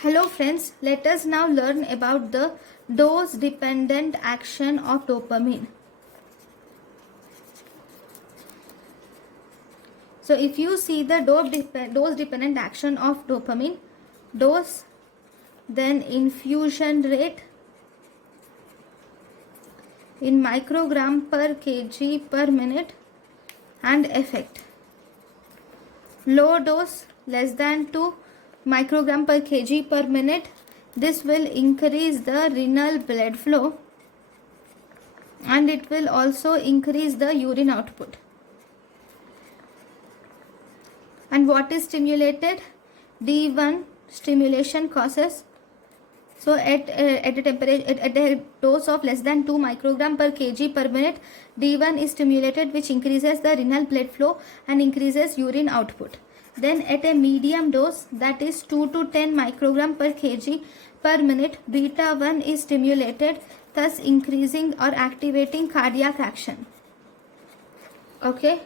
Hello friends, let us now learn about the dose dependent action of dopamine. So if you see the dose dependent action of dopamine, dose, then infusion rate in microgram per kg per minute, and effect. Low dose less than 2 microgram per kg per minute. This will increase the renal blood flow and it will also increase the urine output. And what is stimulated? D1 stimulation causes. So at a dose of less than 2 microgram per kg per minute, D1 is stimulated, which increases the renal blood flow and increases urine output. Then at a medium dose, that is 2 to 10 microgram per kg per minute, beta 1 is stimulated, thus increasing or activating cardiac action. Okay.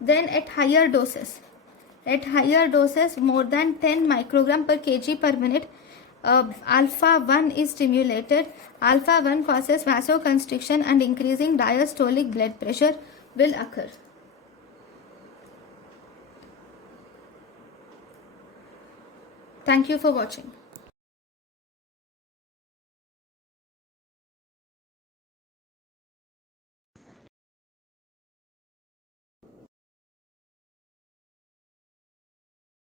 Then at higher doses, more than 10 microgram per kg per minute, alpha 1 is stimulated. Alpha 1 causes vasoconstriction and increasing diastolic blood pressure will occur. Thank you for watching.